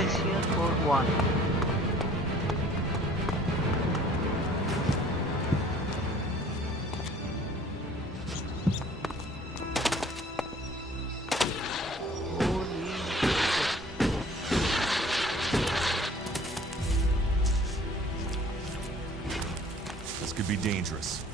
supplies here for one. Holy shit. This could be dangerous.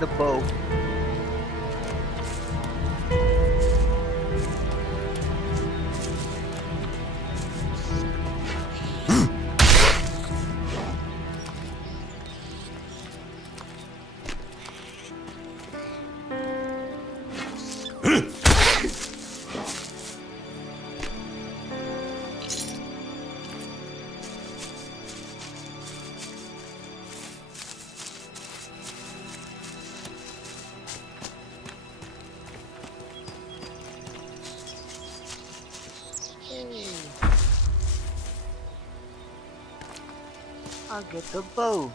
The bow. I'll get the bow.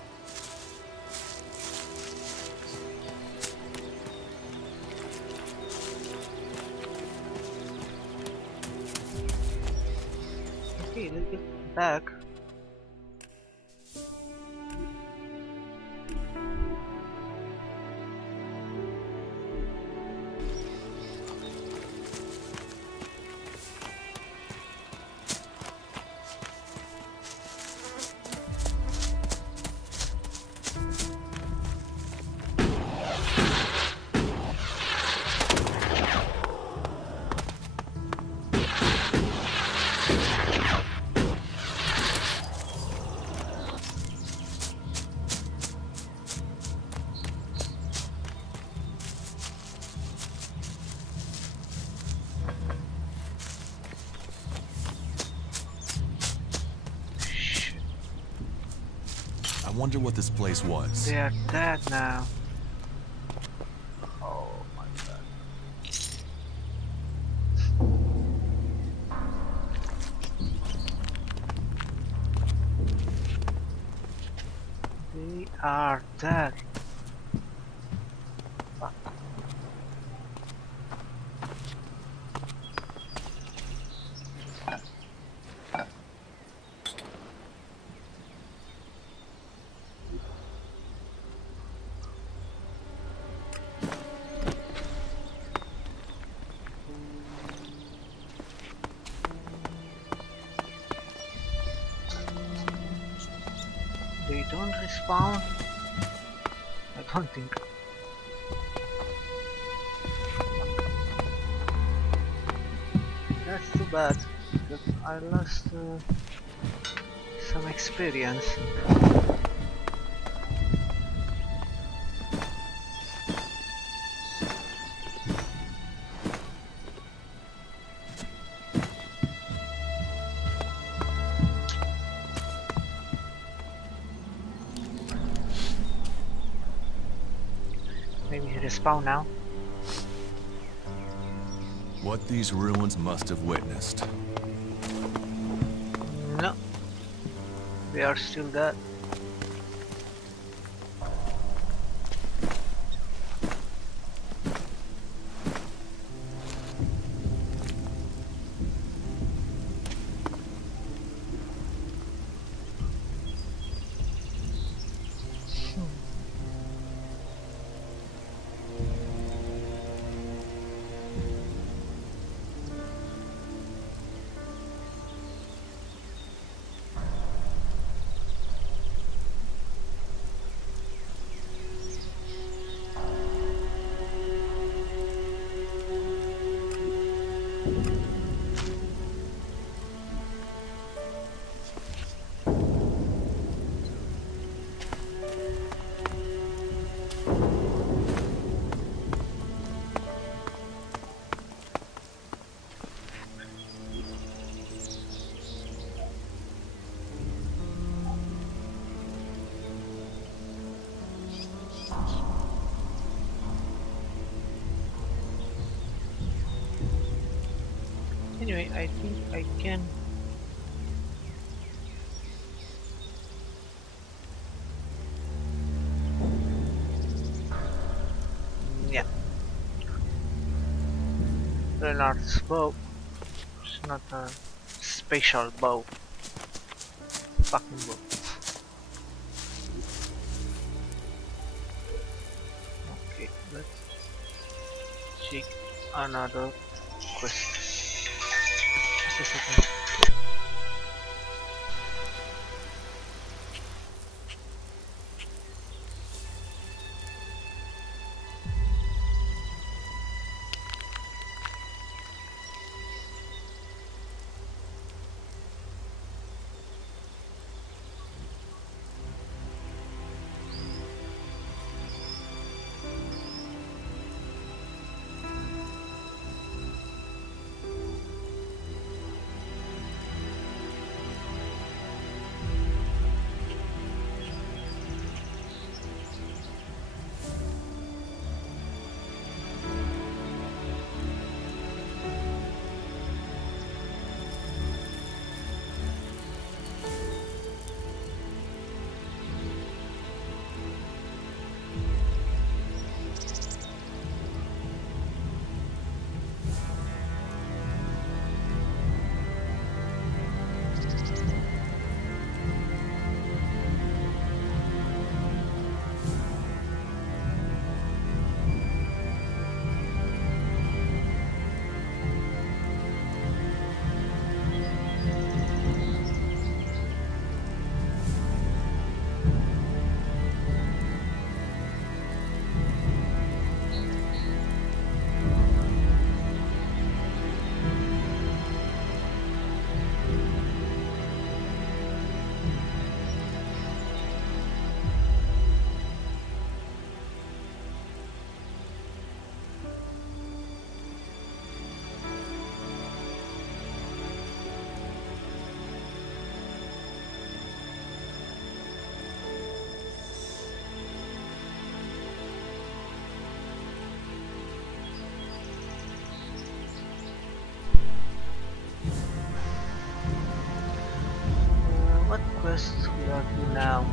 Okay, let's get back. I wonder what this place was. They are dead now. Oh my god. They are dead. Fuck. respawn? I don't think. That's too bad, because I lost some experience. Maybe respawn now. What these ruins must have witnessed. No, we are still dead. Anyway, I think I can. Yeah. Renard's bow. It's not a special bow. Fucking bow. Okay, let's check another quest. Just a second. What quest we are doing now?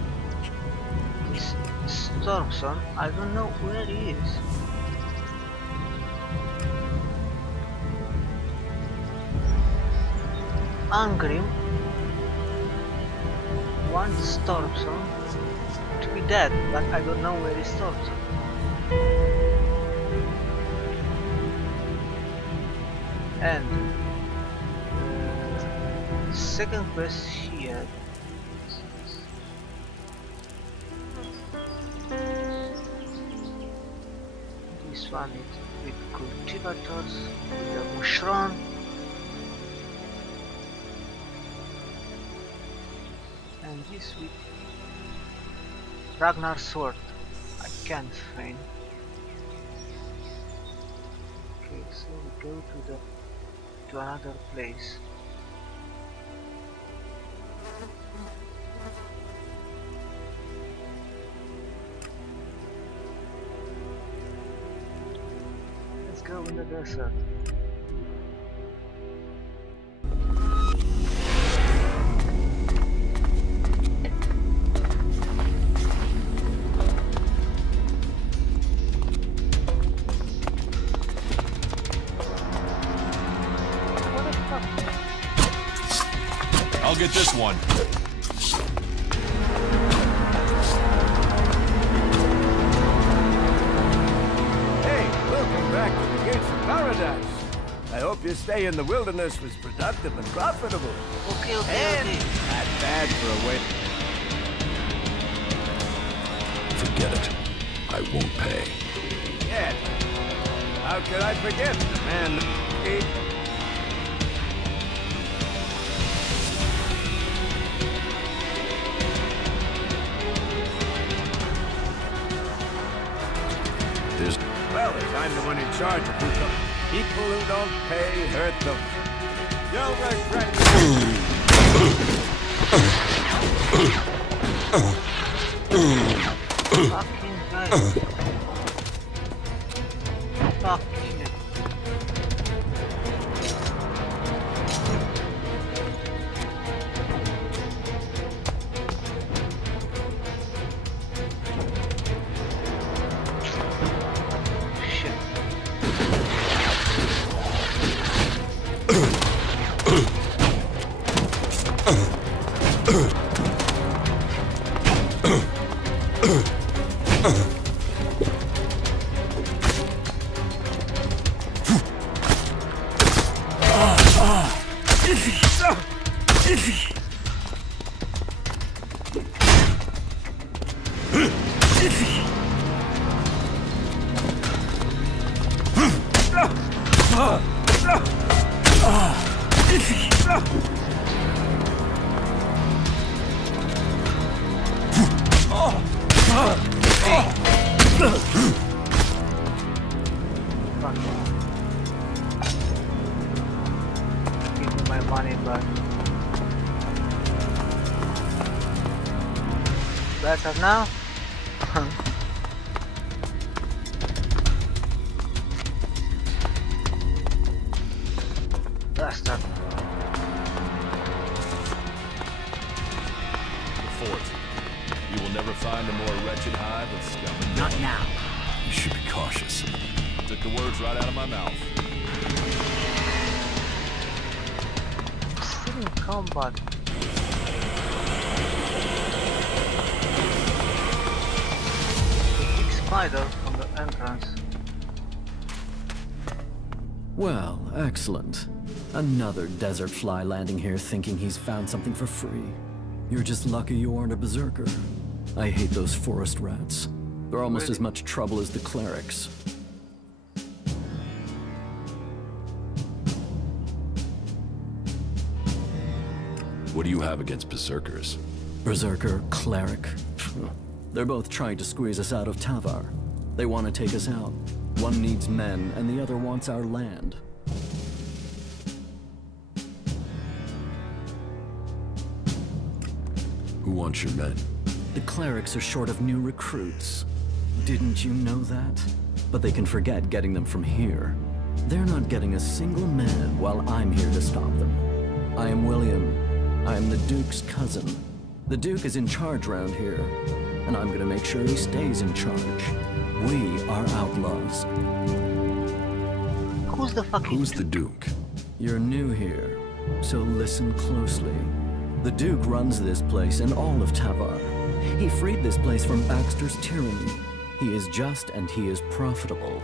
This Stormson, I don't know where he is. Angrim wants Stormson to be dead, but I don't know where is Stormson. And second quest here. This one is with cultivators, with a mushroom. And this with Ragnar sword. I can't find. Okay, so we go to another place. Let's go in the desert. I'll get this one. Hey, welcome back to the gates of paradise. I hope your stay in the wilderness was productive and profitable. Okay, And okay. not bad for a wait. Forget it. I won't pay. Yes. How could I forget the man who ate? There's Well, as I'm the one in charge of who comes. People who don't pay hurt them. You'll regret Fucking guy. Fucking it. Shit. Fuck. Give me my money back. Better now? Bastard. The fort. You will never find a more wretched hive of scum and Not now. You should be cautious. took the words right out of my mouth. Still in combat. The big spider from the entrance. Well, excellent. Another desert fly landing here thinking he's found something for free. You're just lucky you aren't a berserker. I hate those forest rats. They're almost as much trouble as the clerics. What do you have against berserkers? Berserker, cleric. They're both trying to squeeze us out of Tavar. They want to take us out. One needs men, and the other wants our land. Who wants your men? The clerics are short of new recruits. Didn't you know that? But they can forget getting them from here. They're not getting a single man while I'm here to stop them. I am William. I am the Duke's cousin. The Duke is in charge around here, and I'm gonna make sure he stays in charge. We are outlaws. Who's the fucking Who's the Duke? You're new here, so listen closely. The Duke runs this place and all of Tavar. He freed this place from Baxter's tyranny. He is just and he is profitable.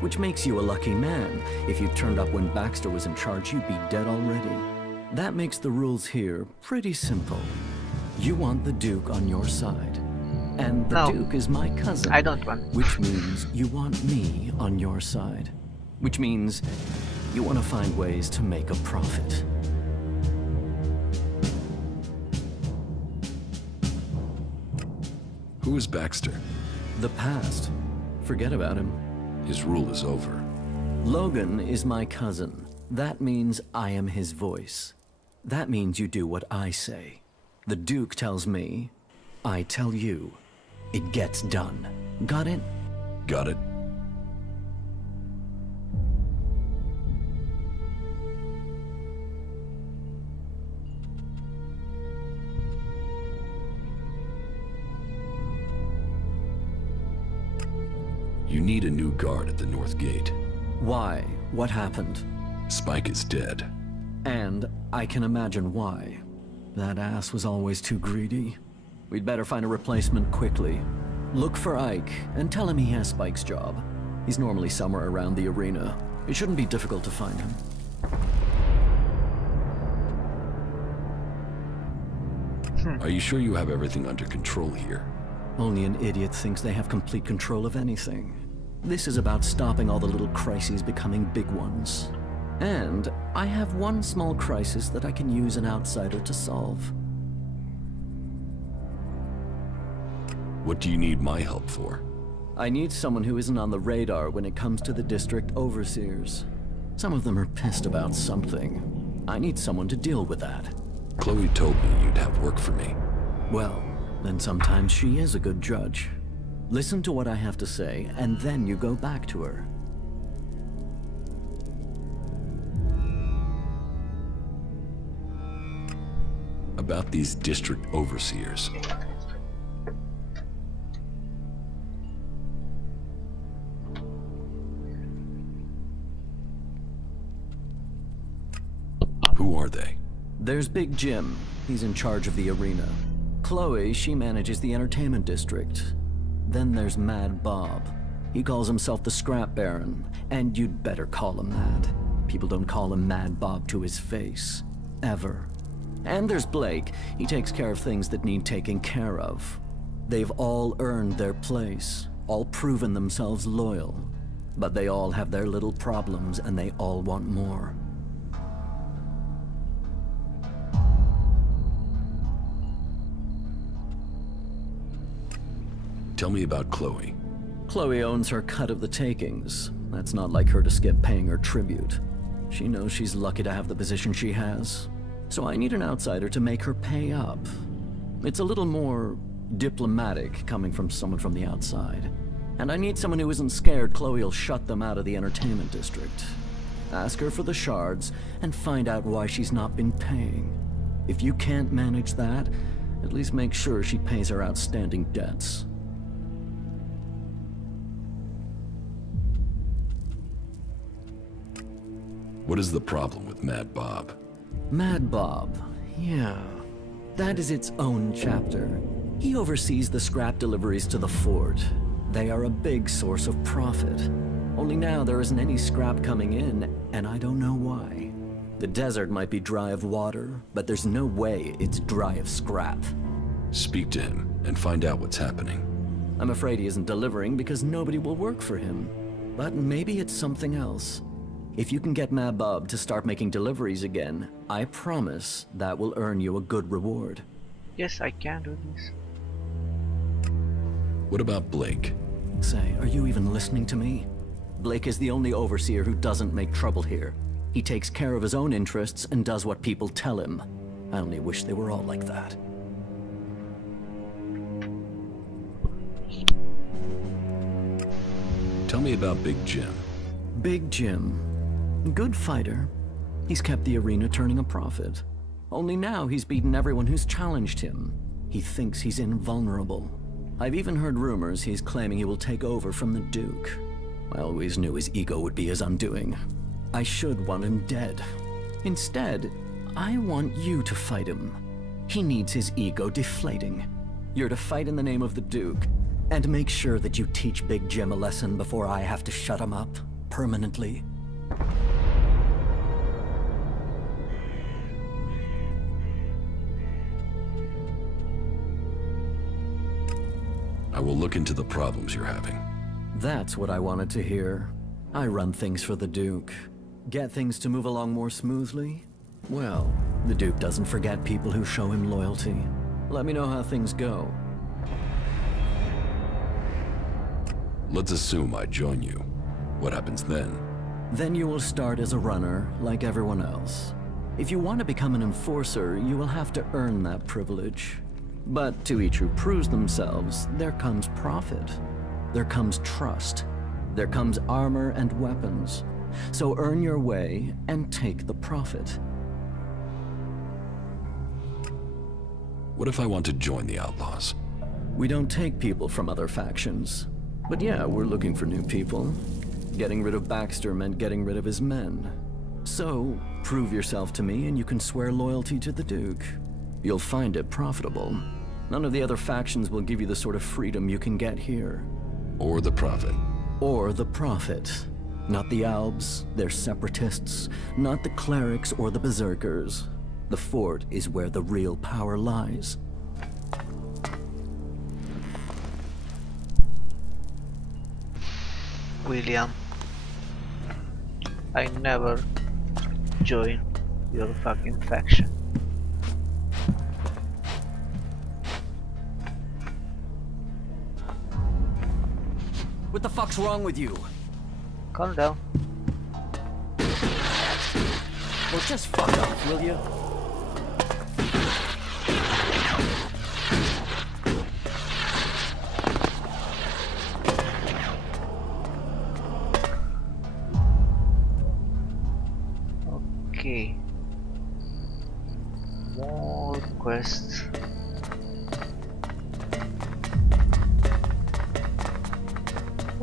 Which makes you a lucky man. If you turned up when Baxter was in charge, you'd be dead already. That makes the rules here pretty simple. You want the Duke on your side. And the No. Duke is my cousin. I don't want. Which means you want me on your side. Which means you want to find ways to make a profit. Who is Baxter? The past. Forget about him. His rule is over. Logan is my cousin. That means I am his voice. That means you do what I say. The Duke tells me, I tell you. It gets done. Got it? Got it. You need a new guard at the North Gate. Why? What happened? Spike is dead. And I can imagine why. That ass was always too greedy. We'd better find a replacement quickly. Look for Ike and tell him he has Spike's job. He's normally somewhere around the arena. It shouldn't be difficult to find him. Are you sure you have everything under control here? Only an idiot thinks they have complete control of anything. This is about stopping all the little crises becoming big ones. And I have one small crisis that I can use an outsider to solve. What do you need my help for? I need someone who isn't on the radar when it comes to the district overseers. Some of them are pissed about something. I need someone to deal with that. Chloe told me you'd have work for me. Well, then sometimes she is a good judge. Listen to what I have to say, and then you go back to her. About these district overseers. Who are they? There's Big Jim. He's in charge of the arena. Chloe, she manages the entertainment district. Then there's Mad Bob. He calls himself the Scrap Baron, and you'd better call him that. People don't call him Mad Bob to his face. Ever. And there's Blake. He takes care of things that need taking care of. They've all earned their place, all proven themselves loyal. But they all have their little problems, and they all want more. Tell me about Chloe. Chloe owns her cut of the takings. That's not like her to skip paying her tribute. She knows she's lucky to have the position she has. So I need an outsider to make her pay up. It's a little more diplomatic coming from someone from the outside. And I need someone who isn't scared Chloe will shut them out of the entertainment district. Ask her for the shards and find out why she's not been paying. If you can't manage that, at least make sure she pays her outstanding debts. What is the problem with Mad Bob? Mad Bob, yeah. That is its own chapter. He oversees the scrap deliveries to the fort. They are a big source of profit. Only now there isn't any scrap coming in, and I don't know why. The desert might be dry of water, but there's no way it's dry of scrap. Speak to him and find out what's happening. I'm afraid he isn't delivering because nobody will work for him. But maybe it's something else. If you can get Mad Bob to start making deliveries again, I promise that will earn you a good reward. Yes, I can do this. What about Blake? Say, are you even listening to me? Blake is the only overseer who doesn't make trouble here. He takes care of his own interests and does what people tell him. I only wish they were all like that. Tell me about Big Jim. Big Jim. Good fighter. He's kept the arena turning a profit. Only now he's beaten everyone who's challenged him. He thinks he's invulnerable. I've even heard rumors he's claiming he will take over from the Duke. I always knew his ego would be his undoing. I should want him dead. Instead, I want you to fight him. He needs his ego deflating. You're to fight in the name of the Duke, and make sure that you teach Big Jim a lesson before I have to shut him up permanently. I will look into the problems you're having. That's what I wanted to hear. I run things for the Duke. Get things to move along more smoothly? Well, the Duke doesn't forget people who show him loyalty. Let me know how things go. Let's assume I join you. What happens then? Then you will start as a runner, like everyone else. If you want to become an enforcer, you will have to earn that privilege. But to each who proves themselves, there comes profit. There comes trust. There comes armor and weapons. So earn your way and take the profit. What if I want to join the Outlaws? We don't take people from other factions. But yeah, we're looking for new people. Getting rid of Baxter meant getting rid of his men. So, prove yourself to me and you can swear loyalty to the Duke. You'll find it profitable. None of the other factions will give you the sort of freedom you can get here. Or the profit? Or the profit. Not the Albs, they're separatists. Not the clerics or the berserkers. The fort is where the real power lies. William, I never join your fucking faction. What the fuck's wrong with you? Calm down. Well, just fuck off, will you? Okay. More quests.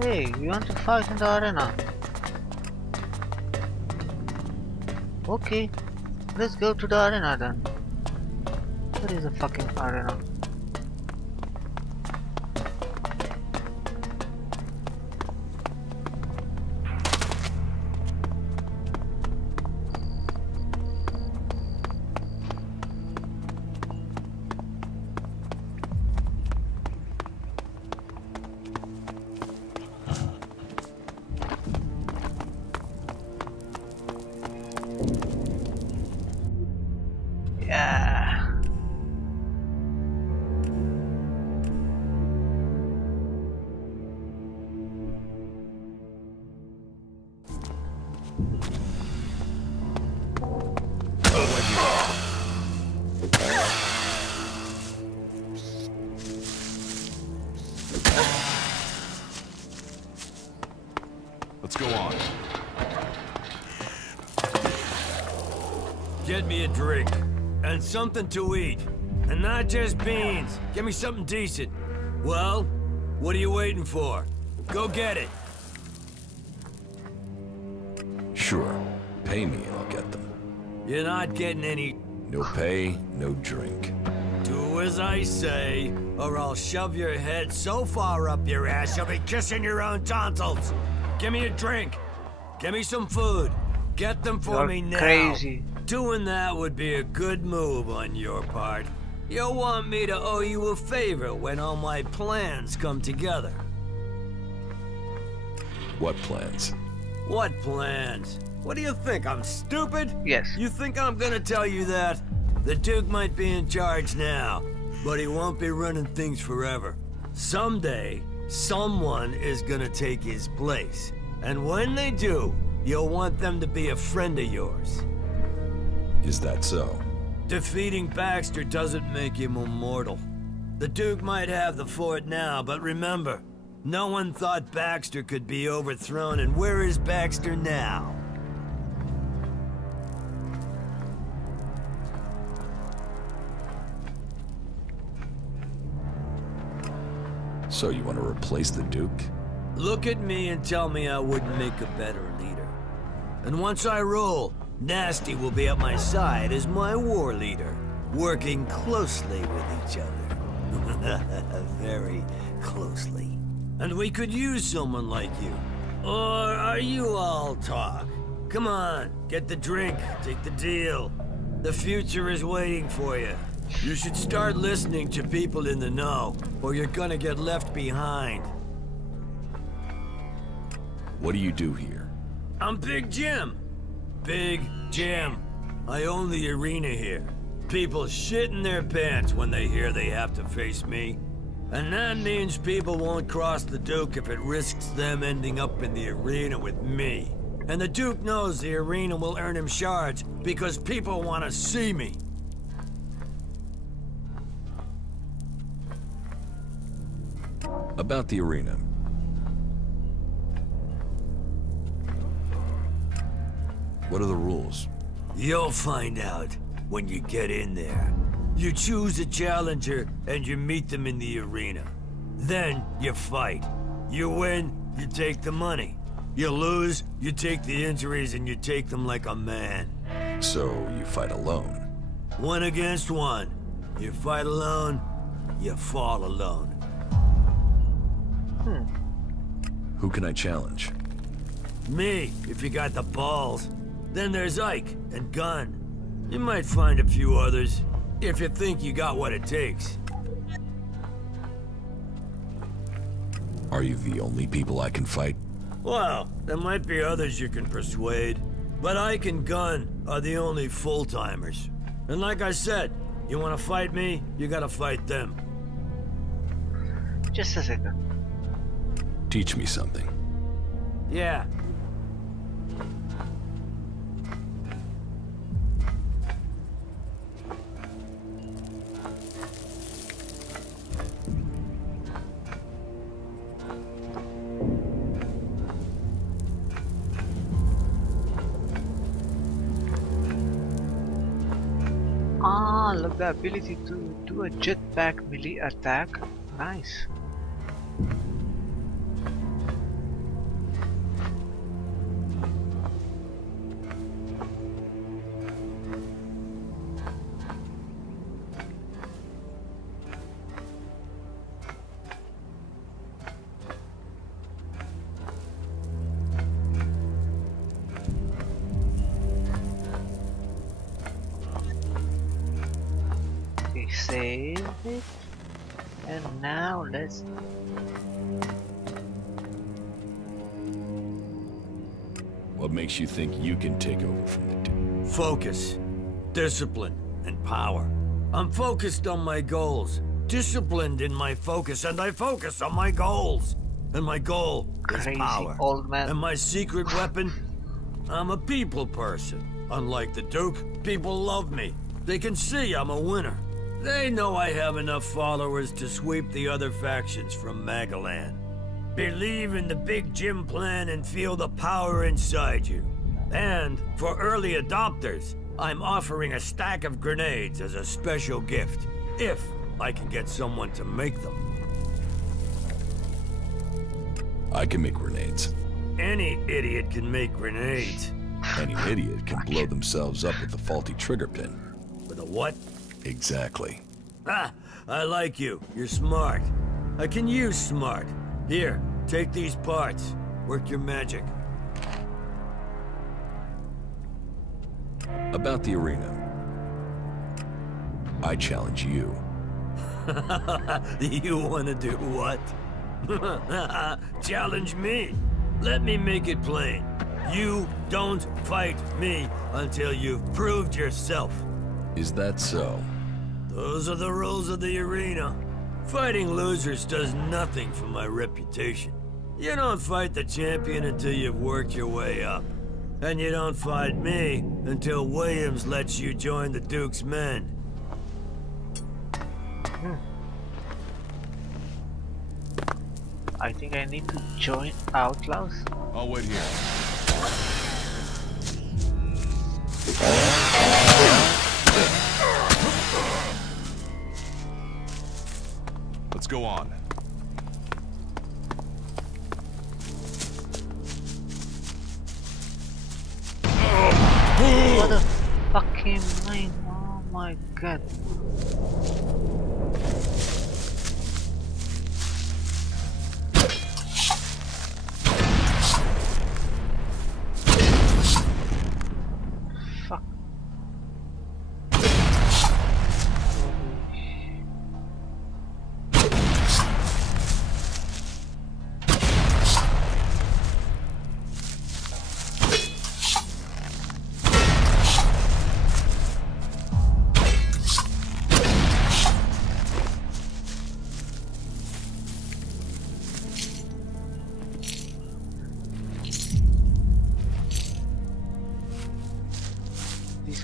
Hey, you want to fight in the arena? Okay, let's go to the arena then. Where is the fucking arena? Yeah. Let's go on. Get me a drink. And something to eat. And not just beans. Get me something decent. Well, what are you waiting for? Go get it. Sure. Pay me and I'll get them. You're not getting any... No pay, no drink. Do as I say, or I'll shove your head so far up your ass you'll be kissing your own tonsils. Give me a drink. Give me some food. Get them for You're me now. crazy. Doing that would be a good move on your part. You'll want me to owe you a favor when all my plans come together. What plans? What plans? What do you think, I'm stupid? Yes. You think I'm gonna tell you that? The Duke might be in charge now, but he won't be running things forever. Someday, someone is gonna take his place. And when they do, you'll want them to be a friend of yours. Is that so? Defeating Baxter doesn't make him immortal. The Duke might have the fort now, but remember, no one thought Baxter could be overthrown, and where is Baxter now? So you want to replace the Duke? Look at me and tell me I wouldn't make a better leader. And once I rule, Nasty will be at my side as my war leader, working closely with each other. Very closely. And we could use someone like you. Or are you all talk? Come on, get the drink, take the deal. The future is waiting for you. You should start listening to people in the know, or you're gonna get left behind. What do you do here? I'm Big Jim. Big Jim. I own the arena here. People shit in their pants when they hear they have to face me. And that means people won't cross the Duke if it risks them ending up in the arena with me. And the Duke knows the arena will earn him shards because people want to see me. About the arena. What are the rules? You'll find out when you get in there. You choose a challenger and you meet them in the arena. Then you fight. You win, you take the money. You lose, you take the injuries and you take them like a man. So, you fight alone? 1 against 1. You fight alone, you fall alone. Who can I challenge? Me, if you got the balls. Then there's Ike and Gunn. You might find a few others, if you think you got what it takes. Are you the only people I can fight? Well, there might be others you can persuade, but Ike and Gunn are the only full-timers. And like I said, you want to fight me, you gotta fight them. Just a second. Teach me something. Yeah. Ah, look, the ability to do a jetpack melee attack. Nice. Okay, save it. And now let's... What makes you think you can take over from the Duke? Focus, discipline, and power. I'm focused on my goals, disciplined in my focus, and I focus on my goals. And my goal is Crazy power. old man. And my secret weapon? I'm a people person. Unlike the Duke, people love me. They can see I'm a winner. They know I have enough followers to sweep the other factions from Magaland. Believe in the Big Jim plan and feel the power inside you. And for early adopters, I'm offering a stack of grenades as a special gift, if I can get someone to make them. I can make grenades. Any idiot can make grenades. Any idiot can blow themselves up with a faulty trigger pin. With a what? Exactly. Ah, I like you. You're smart. I can use smart. Here, take these parts. Work your magic. About the arena. I challenge you. You want to do what? Challenge me. Let me make it plain. You don't fight me until you've proved yourself. Is that so? Those are the rules of the arena. Fighting losers does nothing for my reputation. You don't fight the champion until you've worked your way up. And you don't fight me until Williams lets you join the Duke's men. I think I need to join Outlaws. I'll wait here. Let's go on. What a fucking mine! Oh my god! Fuck!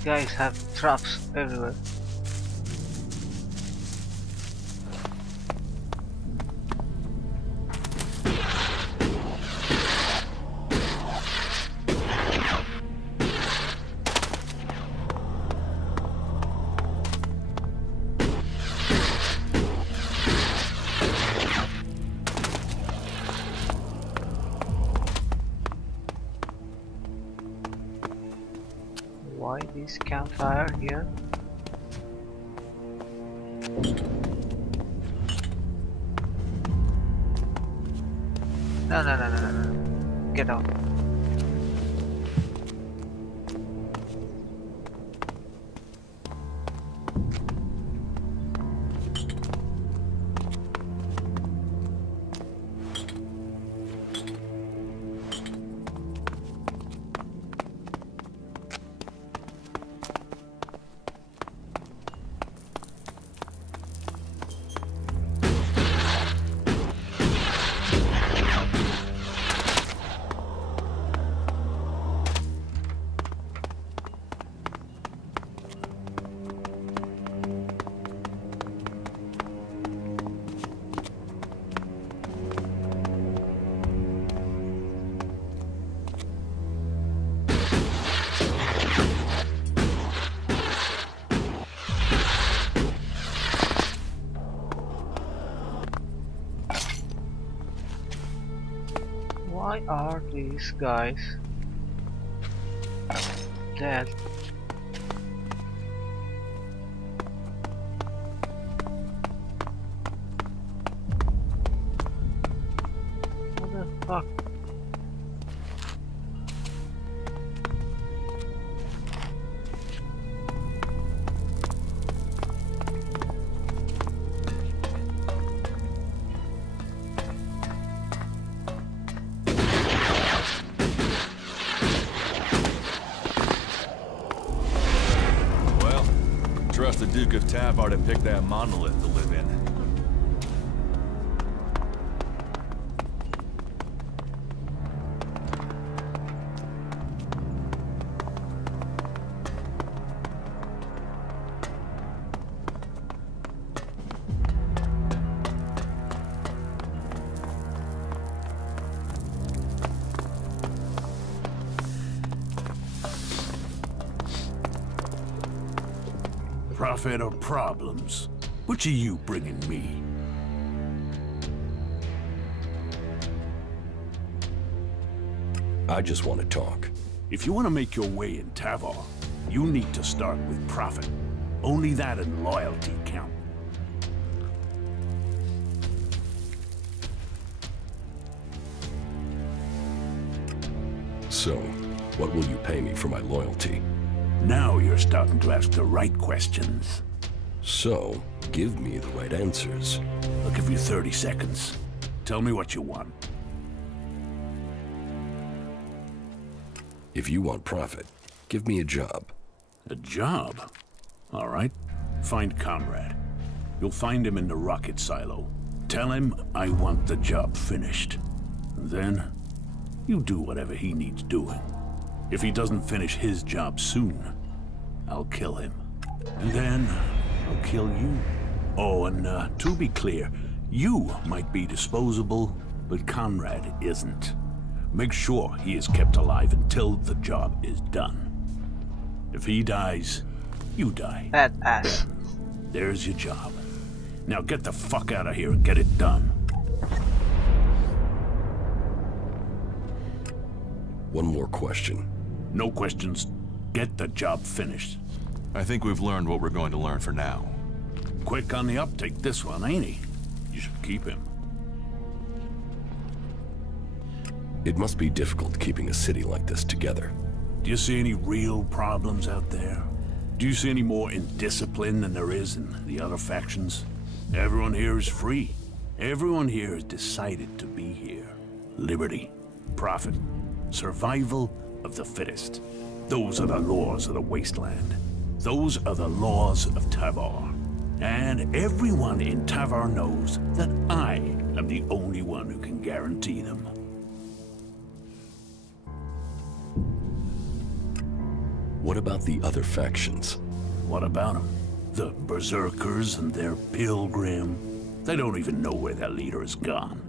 guys have traps everywhere. Why this campfire here? No. Get out. Why are these guys dead? What the fuck? Trust the Duke of Tavar to pick that monolith to live in. Profit or problems? Which are you bringing me? I just want to talk. If you want to make your way in Tavar, you need to start with profit. Only that and loyalty count. So, what will you pay me for my loyalty? Now you're starting to ask the right questions. So, give me the right answers. I'll give you 30 seconds. Tell me what you want. If you want profit, give me a job. A job? All right. Find Conrad. You'll find him in the rocket silo. Tell him I want the job finished. And then, you do whatever he needs doing. If he doesn't finish his job soon, I'll kill him. And then, I'll kill you. Oh, and to be clear, you might be disposable, but Conrad isn't. Make sure he is kept alive until the job is done. If he dies, you die. Badass. There's your job. Now get the fuck out of here and get it done. One more question. No questions. Get the job finished. I think we've learned what we're going to learn for now. Quick on the uptake, this one, ain't he? You should keep him. It must be difficult keeping a city like this together. Do you see any real problems out there? Do you see any more indiscipline than there is in the other factions? Everyone here is free. Everyone here has decided to be here. Liberty, profit, survival of the fittest. Those are the laws of the wasteland. Those are the laws of Tavar. And everyone in Tavar knows that I am the only one who can guarantee them. What about the other factions? What about them? The Berserkers and their pilgrim. They don't even know where their leader is gone.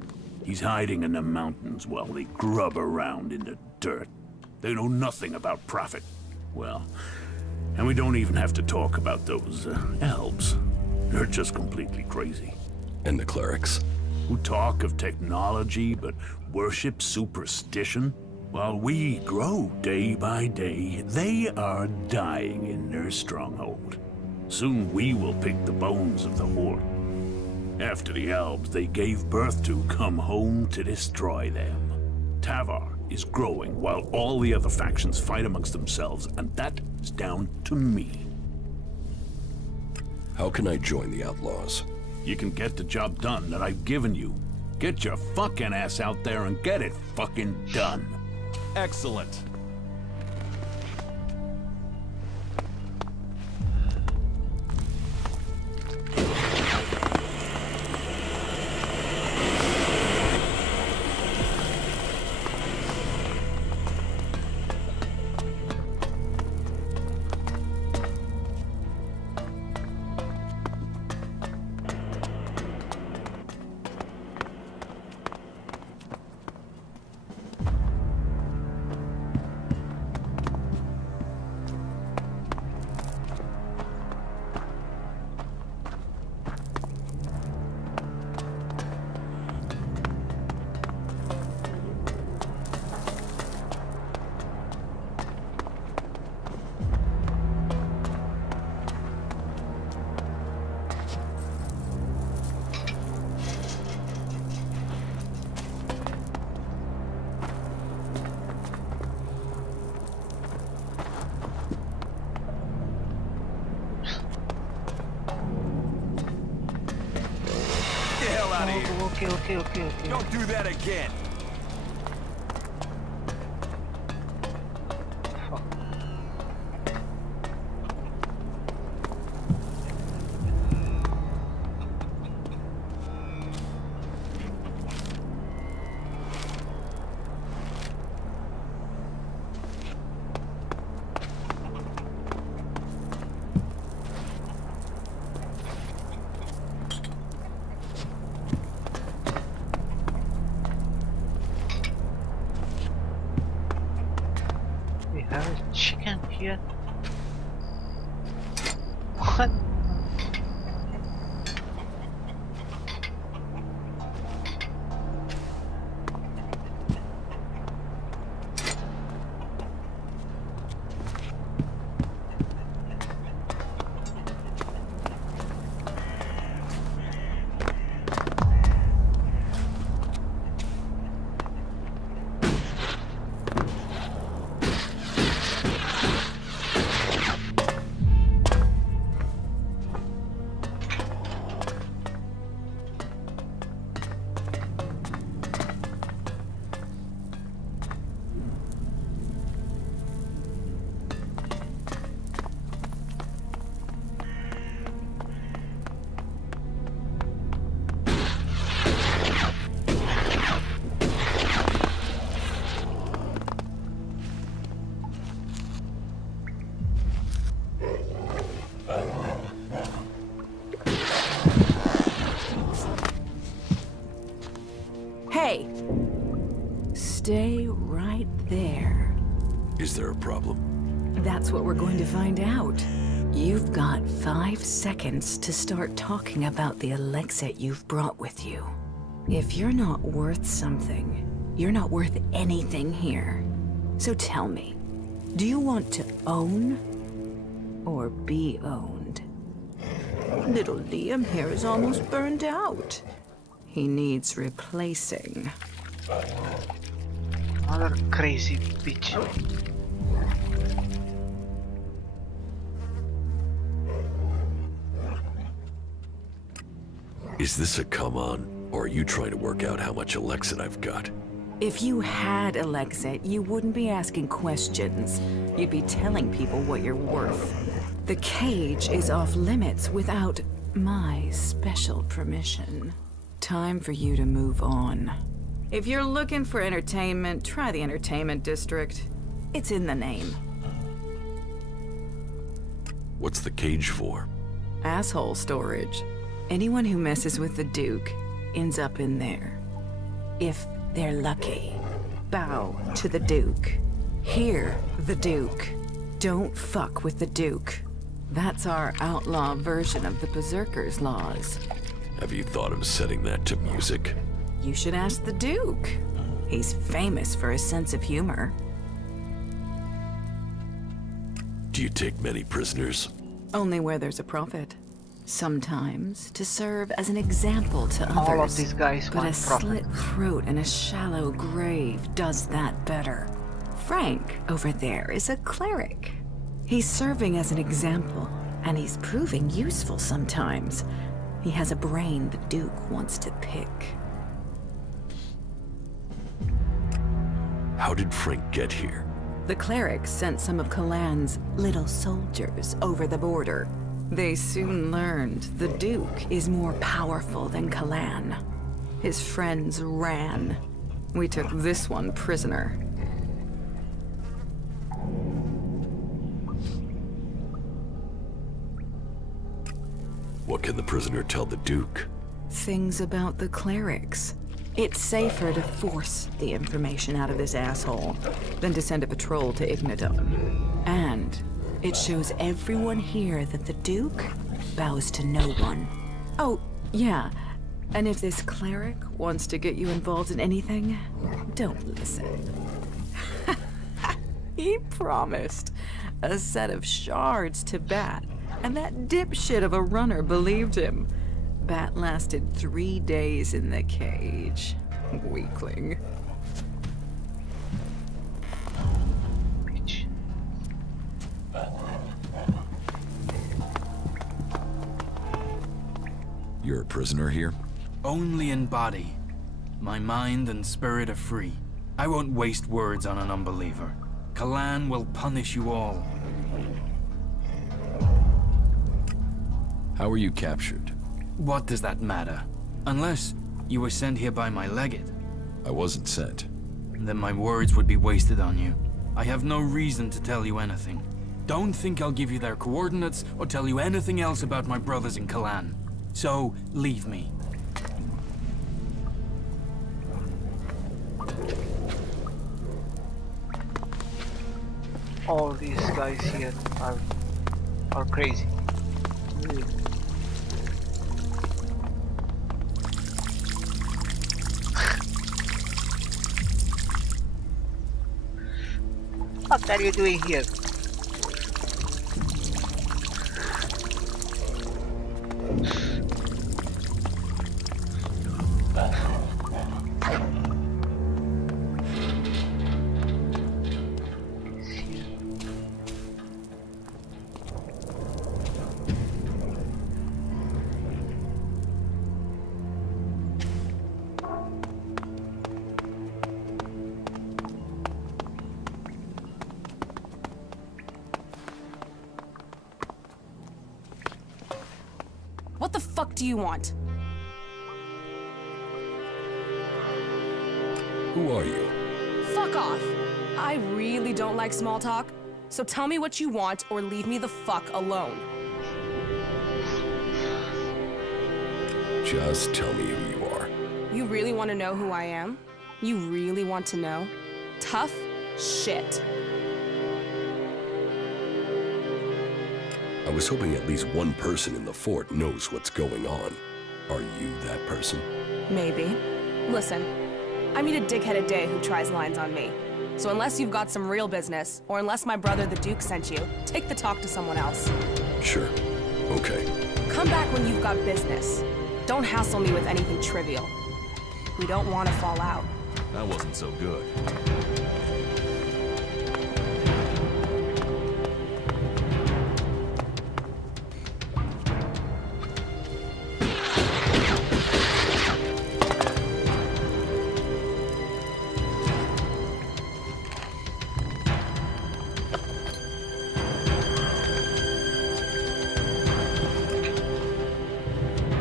He's hiding in the mountains while they grub around in the dirt. They know nothing about profit. Well, and we don't even have to talk about those elves. They're just completely crazy. And the clerics? Who talk of technology but worship superstition? While we grow day by day, they are dying in their stronghold. Soon we will pick the bones of the horde. After the elves they gave birth to come home to destroy them. Tavar is growing while all the other factions fight amongst themselves, and that is down to me. How can I join the Outlaws? You can get the job done that I've given you. Get your fucking ass out there and get it fucking done. Excellent. Okay. Don't do that again. We have a chicken here. What? Hey! Stay right there. Is there a problem? That's what we're going to find out. You've got 5 seconds to start talking about the Elexit you've brought with you. If you're not worth something, you're not worth anything here. So tell me, do you want to own or be owned? Little Liam here is almost burned out. He needs replacing. Another crazy bitch. Is this a come on, or are you trying to work out how much Elexit I've got? If you had Elexit, you wouldn't be asking questions. You'd be telling people what you're worth. The cage is off limits without my special permission. Time for you to move on. If you're looking for entertainment, try the entertainment district. It's in the name. What's the cage for? Asshole storage. Anyone who messes with the Duke ends up in there. If they're lucky. Bow to the Duke. Hear the Duke. Don't fuck with the Duke. That's our outlaw version of the Berserker's laws. Have you thought of setting that to music? You should ask the Duke. He's famous for his sense of humor. Do you take many prisoners? Only where there's a profit. Sometimes to serve as an example to others. All of these guys but a want profit. slit throat and a shallow grave does that better. Frank over there is a cleric. He's serving as an example, and he's proving useful sometimes. He has a brain the Duke wants to pick. How did Frank get here? The cleric sent some of Kalan's little soldiers over the border. They soon learned the Duke is more powerful than Kalan. His friends ran. We took this one prisoner. What can the prisoner tell the Duke? Things about the clerics. It's safer to force the information out of this asshole than to send a patrol to Igniton. And it shows everyone here that the Duke bows to no one. Oh, yeah. And if this cleric wants to get you involved in anything, don't listen. He promised a set of shards to Bat, and that dipshit of a runner believed him. Bat lasted 3 days in the cage. Weakling. Bitch. You're a prisoner here? Only in body. My mind and spirit are free. I won't waste words on an unbeliever. Kalan will punish you all. How were you captured? What does that matter? Unless you were sent here by my legate. I wasn't sent. Then my words would be wasted on you. I have no reason to tell you anything. Don't think I'll give you their coordinates or tell you anything else about my brothers in Kalan. So, leave me. All these guys here are crazy. Really. What are you doing here? What the fuck do you want? Who are you? Fuck off. I really don't like small talk, so tell me what you want or leave me the fuck alone. Just tell me who you are. You really want to know who I am? You really want to know? Tough shit. I was hoping at least one person in the fort knows what's going on. Are you that person? Maybe. Listen, I meet a dickhead a day who tries lines on me. So unless you've got some real business, or unless my brother the Duke sent you, take the talk to someone else. Sure. Okay. Come back when you've got business. Don't hassle me with anything trivial. We don't want to fall out. That wasn't so good.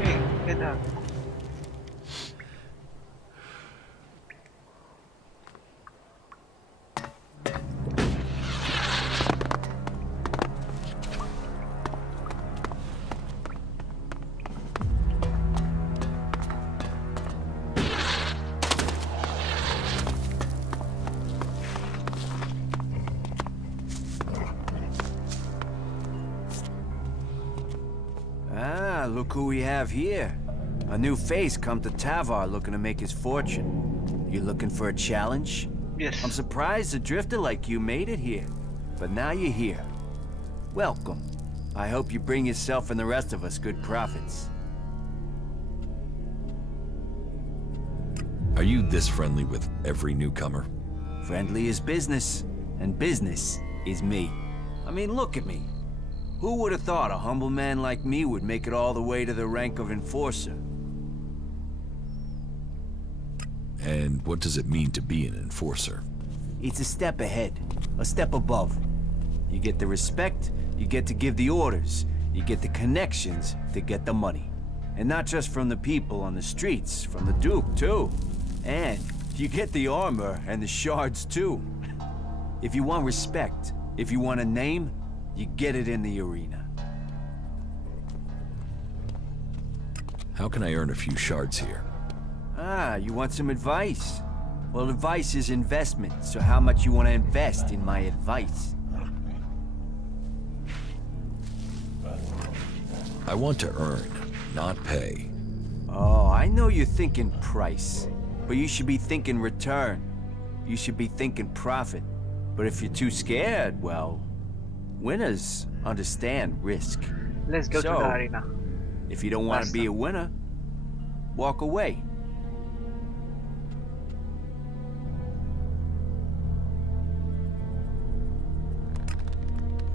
Hey, get down. Look who we have here. A new face come to Tavar looking to make his fortune. You looking for a challenge? Yes. I'm surprised a drifter like you made it here. But now you're here. Welcome. I hope you bring yourself and the rest of us good profits. Are you this friendly with every newcomer? Friendly is business, and business is me. I mean, look at me. Who would have thought a humble man like me would make it all the way to the rank of enforcer? And what does it mean to be an enforcer? It's a step ahead, a step above. You get the respect, you get to give the orders, you get the connections to get the money. And not just from the people on the streets, from the Duke, too. And you get the armor and the shards, too. If you want respect, if you want a name, you get it in the arena. How can I earn a few shards here? Ah, you want some advice? Well, advice is investment, so how much you want to invest in my advice? I want to earn, not pay. Oh, I know you're thinking price, but you should be thinking return. You should be thinking profit. But if you're too scared, well, winners understand risk. Let's go to the arena. If you don't want to be a winner, walk away.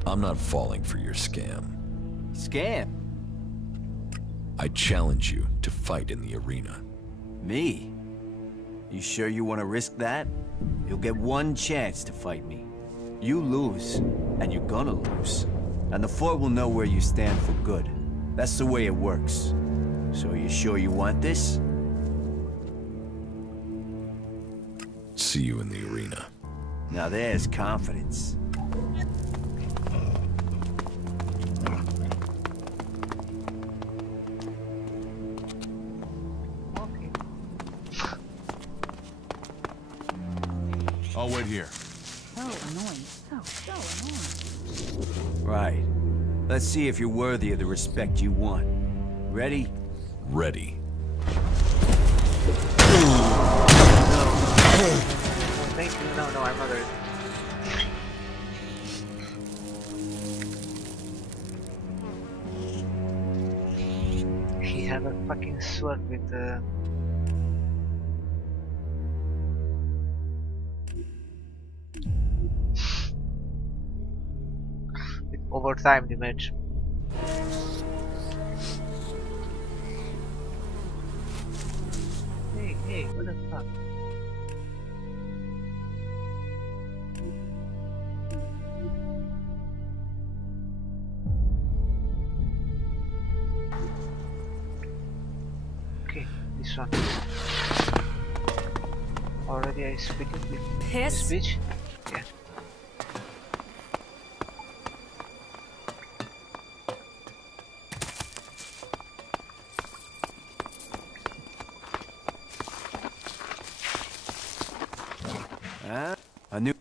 I'm not falling for your scam. Scam? I challenge you to fight in the arena. Me? You sure you want to risk that? You'll get one chance to fight me. You lose, and you're gonna lose. And the fort will know where you stand for good. That's the way it works. So you sure you want this? See you in the arena. Now there's confidence. I'll wait here. So annoying. So annoying. Right. Let's see if you're worthy of the respect you want. Ready? Ready. Thank you. No, I'm not ready. He had a fucking sword with overtime damage. Hey, what the fuck? Okay, this one. Already I speak it with Piss? speech? Yeah. A new...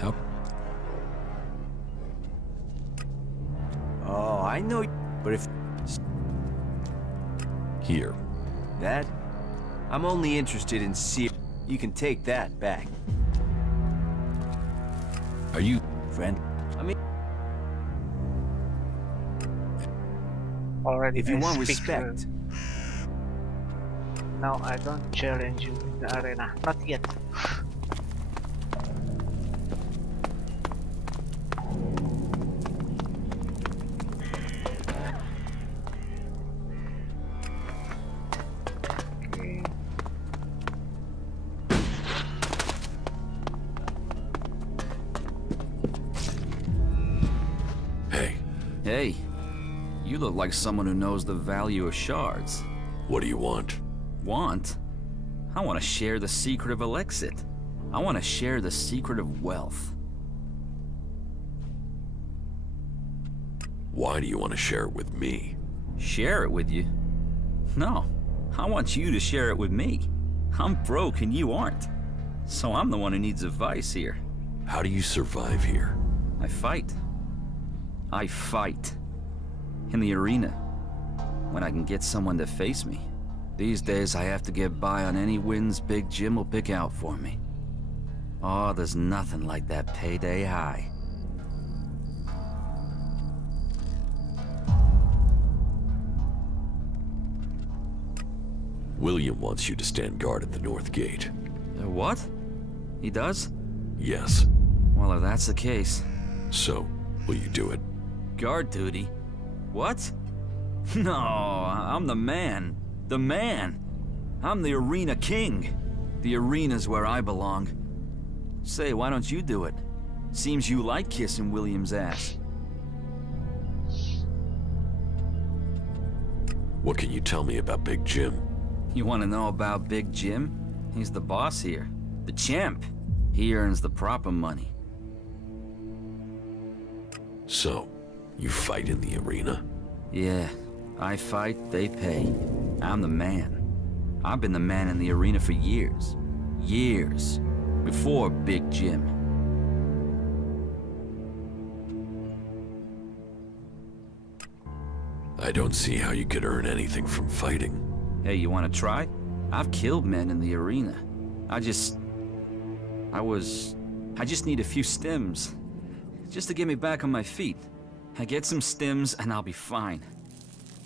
How? Oh, I know, but if... Here. That? I'm only interested in see... You can take that back. Are you... Friend? I mean... Already If you I want speak, respect... No, I don't challenge you in the arena. Not yet. Okay. Hey, Hey, you look like someone who knows the value of shards. what do you want? Want? I want to share the secret of Elexit. I want to share the secret of wealth. Why do you want to share it with me? Share it with you? No, I want you to share it with me. I'm broke and you aren't. So I'm the one who needs advice here. How do you survive here? I fight. I fight. In the arena. When I can get someone to face me. These days I have to get by on any wins Big Jim will pick out for me. Oh, there's nothing like that payday high. William wants you to stand guard at the north gate. What? He does? Yes. Well, if that's the case... So, will you do it? Guard duty? What? No, I'm the man. The man. I'm the arena king. The arena's where I belong. Say, why don't you do it? Seems you like kissing William's ass. What can you tell me about Big Jim? You want to know about Big Jim? He's the boss here. The champ. He earns the proper money. So, you fight in the arena? Yeah. I fight, they pay. I'm the man. I've been the man in the arena for years. Years. Before Big Jim. I don't see how you could earn anything from fighting. Hey, you want to try? I've killed men in the arena. I just need a few stims. Just to get me back on my feet. I get some stims and I'll be fine.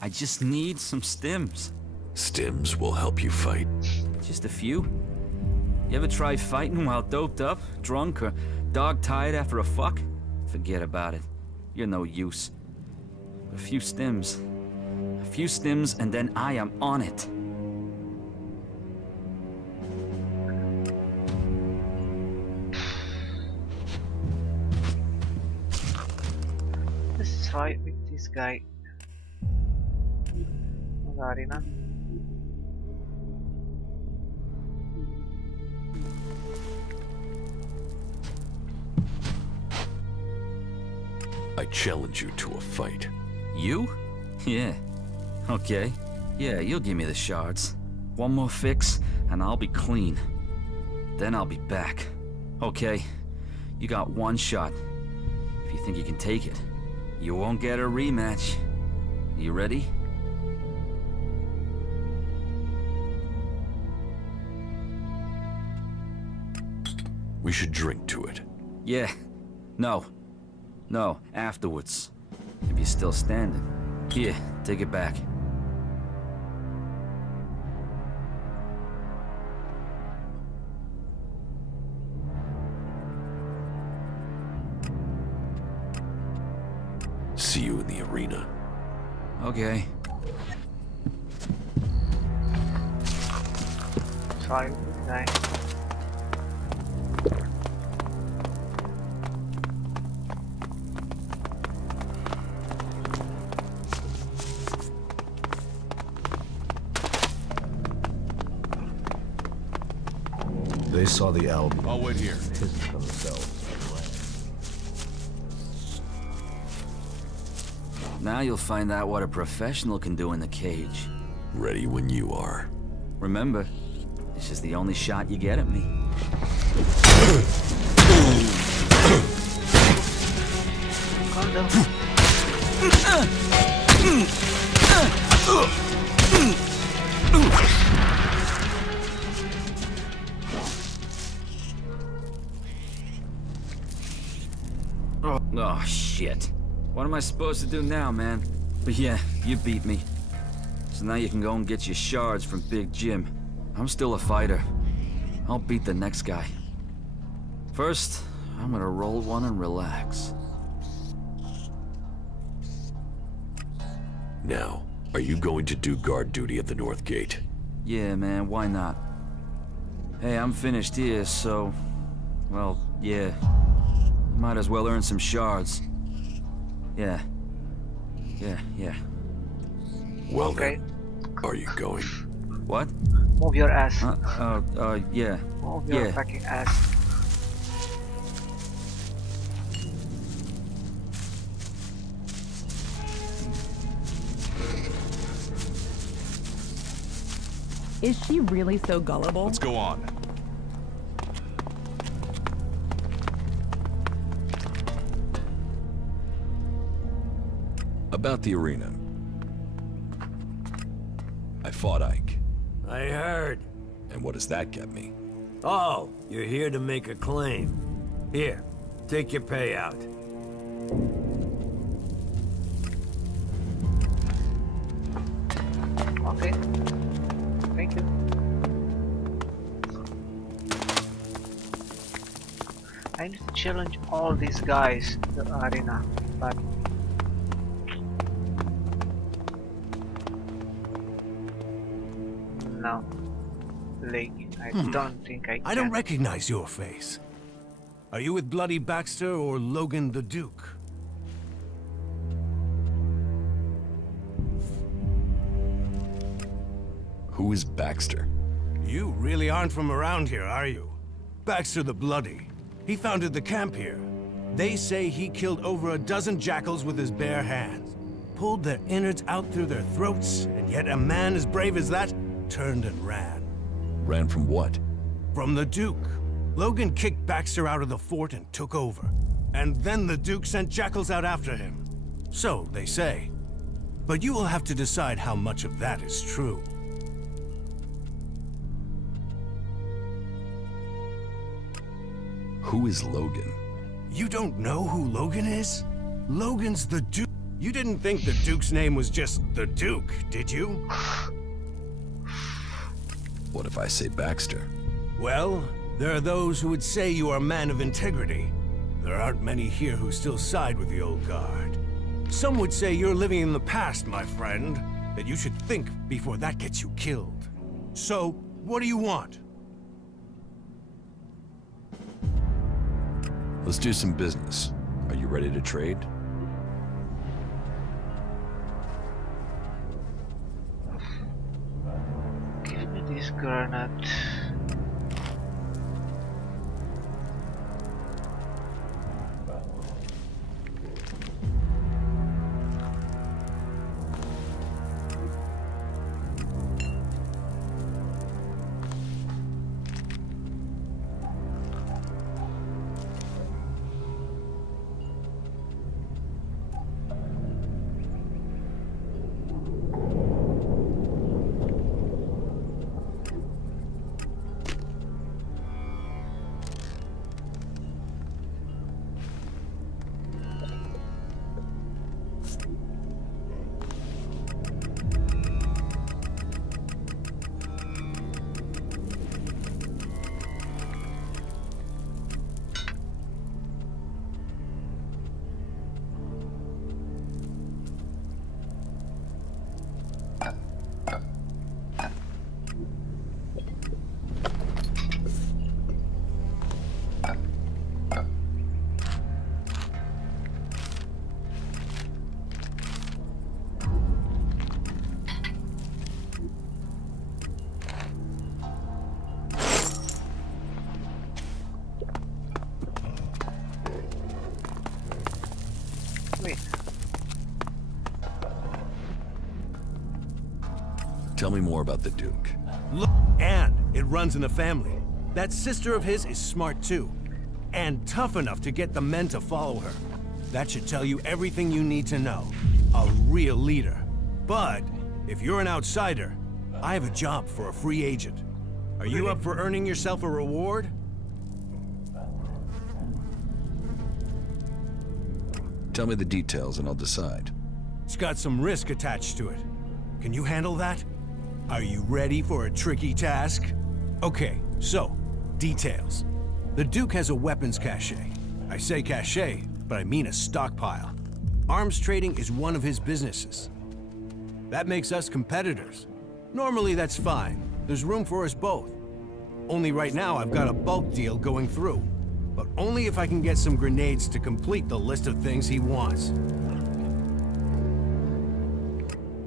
I just need some stims. Stims will help you fight. Just a few? You ever try fighting while doped up, drunk, or dog-tired after a fuck? Forget about it. You're no use. A few stims. A few stims and then I am on it. Let's try with this guy. Arena. I challenge you to a fight. You? Yeah. Okay. Yeah, you'll give me the shards. One more fix, and I'll be clean. Then I'll be back. Okay. You got one shot. If you think you can take it, you won't get a rematch. You ready? We should drink to it. Yeah. No. No, afterwards. If you're still standing. Here, take it back. See you in the arena. Okay. Try with this guy. They saw the album. I'll wait here. Hidden themselves. Now you'll find out what a professional can do in the cage. Ready when you are. Remember, this is the only shot you get at me. Oh, shit. What am I supposed to do now, man? But yeah, you beat me. So now you can go and get your shards from Big Jim. I'm still a fighter. I'll beat the next guy. First, I'm gonna roll one and relax. Now, are you going to do guard duty at the North Gate? Yeah, man, why not? Hey, I'm finished here, so... Well, yeah. Might as well earn some shards. Yeah. Yeah. Well okay. then, are you going? What? Move your ass. Yeah. Move your fucking ass. Is she really so gullible? Let's go on. About the arena. I fought Ike. I heard. And what does that get me? Oh, you're here to make a claim. Here, take your payout. Okay. Thank you. I need to challenge all these guys in the arena, but no. Like, I don't think I can. I don't recognize your face. Are you with Bloody Baxter or Logan the Duke? Who is Baxter? You really aren't from around here, are you? Baxter the Bloody. He founded the camp here. They say he killed over a dozen jackals with his bare hands, pulled their innards out through their throats, and yet a man as brave as that turned and ran. Ran from what? From the Duke. Logan kicked Baxter out of the fort and took over. And then the Duke sent jackals out after him. So, they say. But you will have to decide how much of that is true. Who is Logan? You don't know who Logan is? Logan's the Duke. You didn't think the Duke's name was just the Duke, did you? What if I say Baxter? Well, there are those who would say you are a man of integrity. There aren't many here who still side with the old guard. Some would say you're living in the past, my friend, that you should think before that gets you killed. So, what do you want? Let's do some business. Are you ready to trade? Give me this granite. Wait. Tell me more about the Duke. Look, and it runs in the family. That sister of his is smart too, and tough enough to get the men to follow her. That should tell you everything you need to know. A real leader. But if you're an outsider, I have a job for a free agent. Are you up for earning yourself a reward? Tell me the details and I'll decide. It's got some risk attached to it. Can you handle that? Are you ready for a tricky task? Okay, so, details. The Duke has a weapons cache. I say cache, but I mean a stockpile. Arms trading is one of his businesses. That makes us competitors. Normally that's fine. There's room for us both. Only right now I've got a bulk deal going through. But only if I can get some grenades to complete the list of things he wants.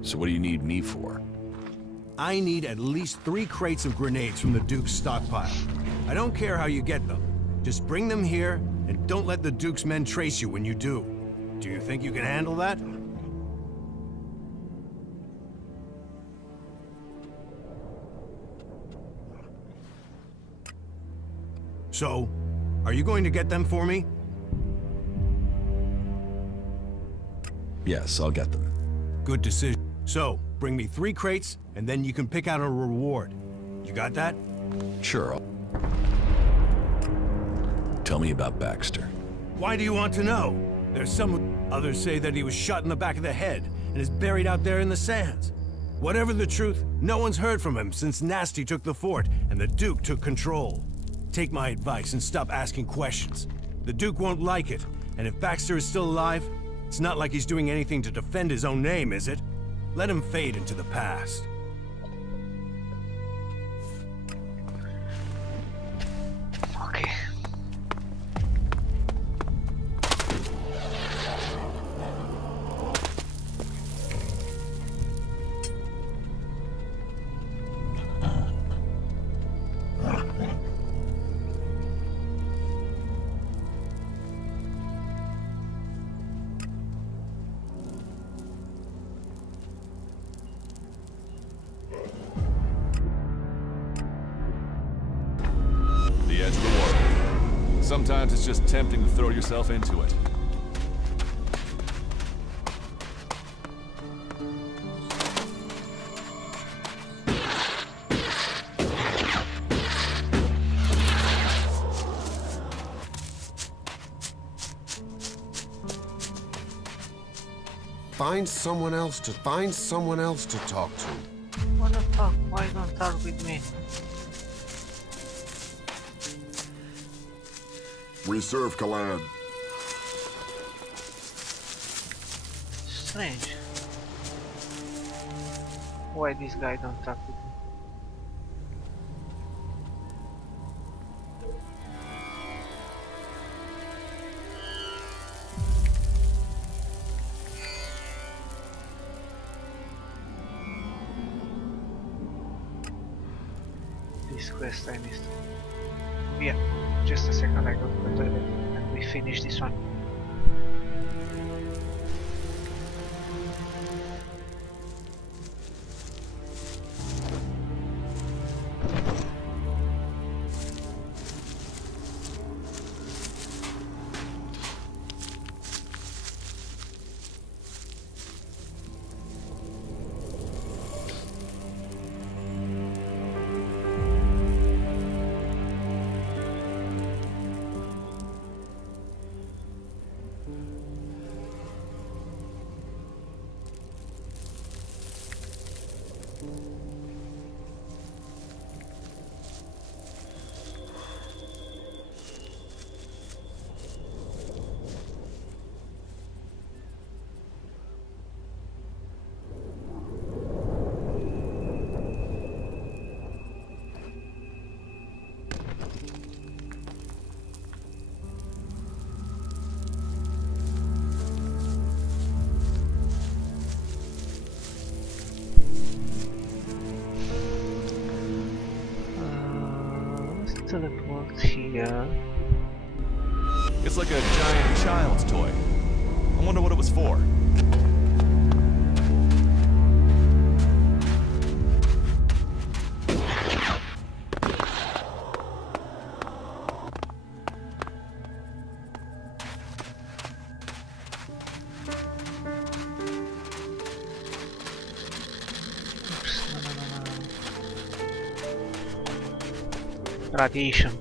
So what do you need me for? I need at least 3 crates of grenades from the Duke's stockpile. I don't care how you get them. Just bring them here, and don't let the Duke's men trace you when you do. Do you think you can handle that? So, are you going to get them for me? Yes, I'll get them. Good decision. So, bring me 3 crates, and then you can pick out a reward. You got that? Sure. Tell me about Baxter. Why do you want to know? There's some... Others say that he was shot in the back of the head and is buried out there in the sands. Whatever the truth, no one's heard from him since Nasty took the fort and the Duke took control. Take my advice and stop asking questions. The Duke won't like it, and if Baxter is still alive, it's not like he's doing anything to defend his own name, is it? Let him fade into the past. Okay. The edge of the world. Sometimes it's just tempting to throw yourself into it. Find someone else to talk to. What the fuck? Why don't talk with me? We serve Kalan. Strange. Why this guy don't talk with me? This quest I missed. Yeah, just a second, I go to the toilet and we finish this one. Teleport here. It's like a giant child's toy. I wonder what it was for. Radiation.